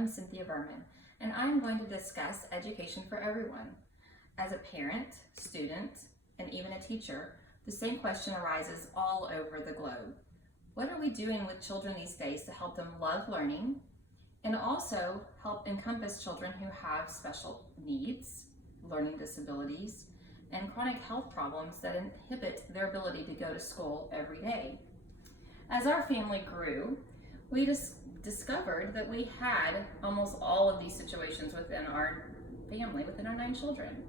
I'm Cynthia Berman, and I'm going to discuss education for everyone. As a parent, student, and even a teacher, the same question arises all over the globe. What are we doing with children these days to help them love learning and also help encompass children who have special needs, learning disabilities, and chronic health problems that inhibit their ability to go to school every day? As our family grew, we discovered that we had almost all of these situations within our family, within our 9 children.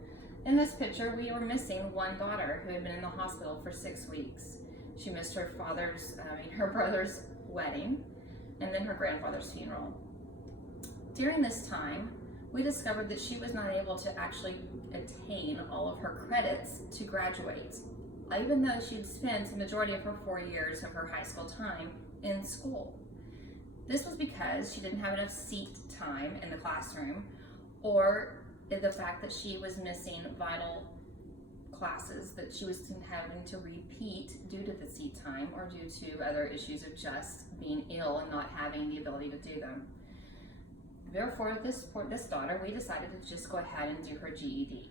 In this picture, we were missing one daughter who had been in the hospital for 6 weeks. She missed her brother's wedding, and then her grandfather's funeral. During this time, we discovered that she was not able to actually attain all of her credits to graduate, even though she'd spent the majority of her 4 years of her high school time in school. This was because she didn't have enough seat time in the classroom, or the fact that she was missing vital classes that she was having to repeat due to the seat time or due to other issues of just being ill and not having the ability to do them. Therefore, for this daughter, we decided to just go ahead and do her GED.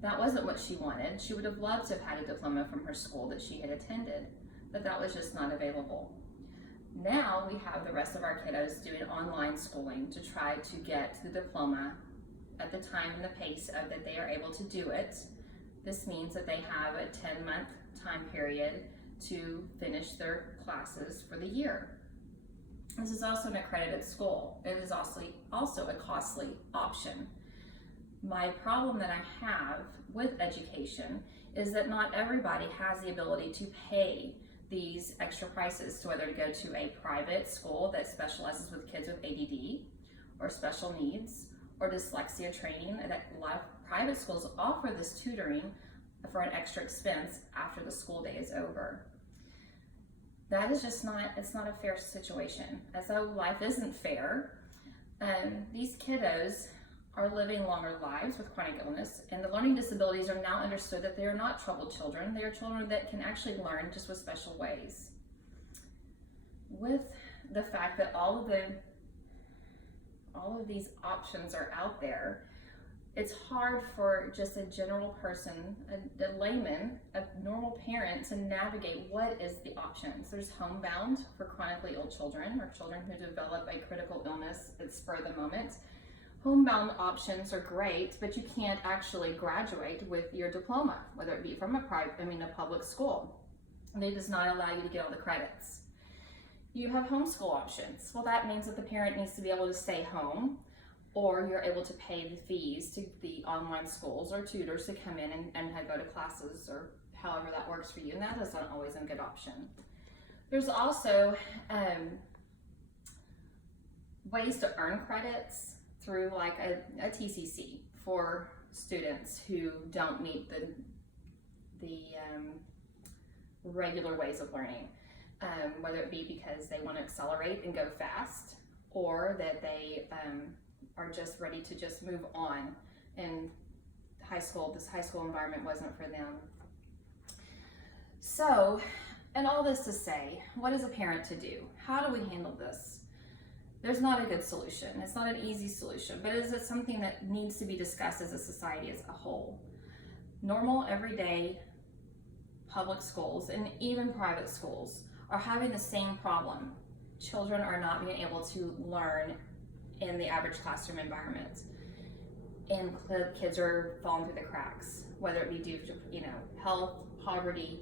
That wasn't what she wanted. She would have loved to have had a diploma from her school that she had attended, but that was just not available. Now we have the rest of our kiddos doing online schooling to try to get the diploma at the time and the pace that they are able to do it. This means that they have a 10-month time period to finish their classes for the year. This is also an accredited school. It is also a costly option. My problem that I have with education is that not everybody has the ability to pay these extra prices, to whether to go to a private school that specializes with kids with ADD or special needs or dyslexia training. That a lot of private schools offer this tutoring for an extra expense after the school day is over. That is just it's not a fair situation. As though life isn't fair, these kiddos are living longer lives with chronic illness, and the learning disabilities are now understood that they are not troubled children. They are children that can actually learn just with special ways. With the fact that all of these options are out there, it's hard for just a general person, a layman, a normal parent to navigate what is the options. There's homebound for chronically ill children or children who develop a critical illness at spur of the moment. Homebound options are great, but you can't actually graduate with your diploma, whether it be from a public school. They does not allow you to get all the credits. You have homeschool options. Well, that means that the parent needs to be able to stay home, or you're able to pay the fees to the online schools or tutors to come in and go to classes, or however that works for you, and that isn't always a good option. There's also ways to earn credits through like a TCC for students who don't meet the regular ways of learning, whether it be because they want to accelerate and go fast, or that they are just ready to just move on, and this high school environment wasn't for them. So, and all this to say, what is a parent to do? How do we handle this? There's not a good solution. It's not an easy solution, but is it something that needs to be discussed as a society as a whole? Normal, everyday public schools and even private schools are having the same problem. Children are not being able to learn in the average classroom environment, and kids are falling through the cracks, whether it be due to health, poverty.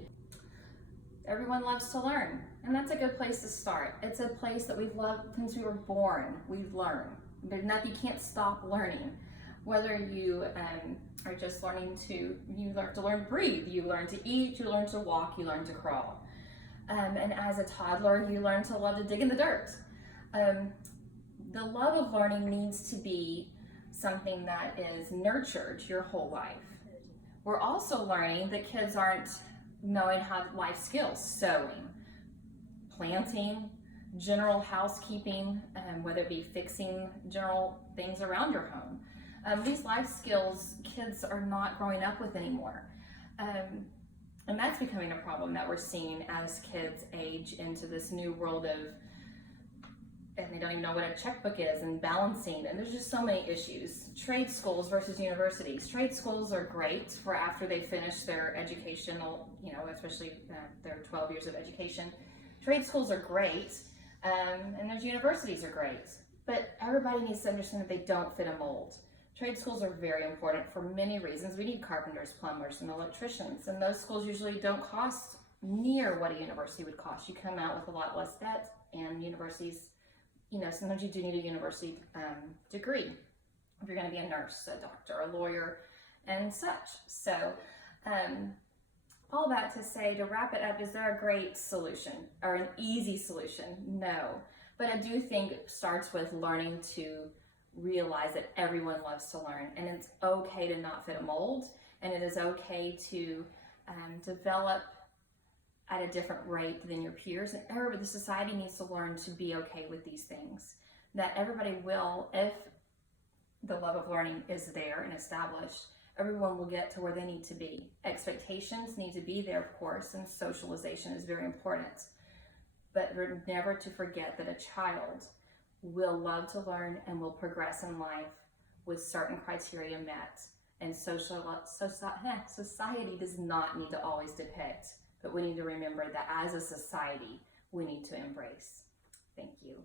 Everyone loves to learn, and that's a good place to start. It's a place that we've loved since we were born. We've learned, but you can't stop learning. Whether you are just learning you learn to breathe, you learn to eat, you learn to walk, you learn to crawl. And as a toddler, you learn to love to dig in the dirt. The love of learning needs to be something that is nurtured your whole life. We're also learning that kids aren't knowing how life skills, sewing, planting, general housekeeping, whether it be fixing general things around your home. These life skills kids are not growing up with anymore. And that's becoming a problem that we're seeing as kids age into this new world of and they don't even know what a checkbook is, and balancing, and there's just so many issues. Trade schools versus universities. Trade schools are great for after they finish their educational, especially their 12 years of education. Trade schools are great, and those universities are great, but everybody needs to understand that they don't fit a mold. Trade schools are very important for many reasons. We need carpenters, plumbers, and electricians, and those schools usually don't cost near what a university would cost. You come out with a lot less debt, and universities, sometimes you do need a university degree if you're going to be a nurse, a doctor, a lawyer, and such. So all that to say, to wrap it up, is there a great solution or an easy solution? No. But I do think it starts with learning to realize that everyone loves to learn, and it's okay to not fit a mold, and it is okay to develop at a different rate than your peers. And the society needs to learn to be okay with these things. That everybody will, if the love of learning is there and established, everyone will get to where they need to be. Expectations need to be there, of course, and socialization is very important. But we're never to forget that a child will love to learn and will progress in life with certain criteria met. And society does not need to always depict, but we need to remember that as a society, we need to embrace. Thank you.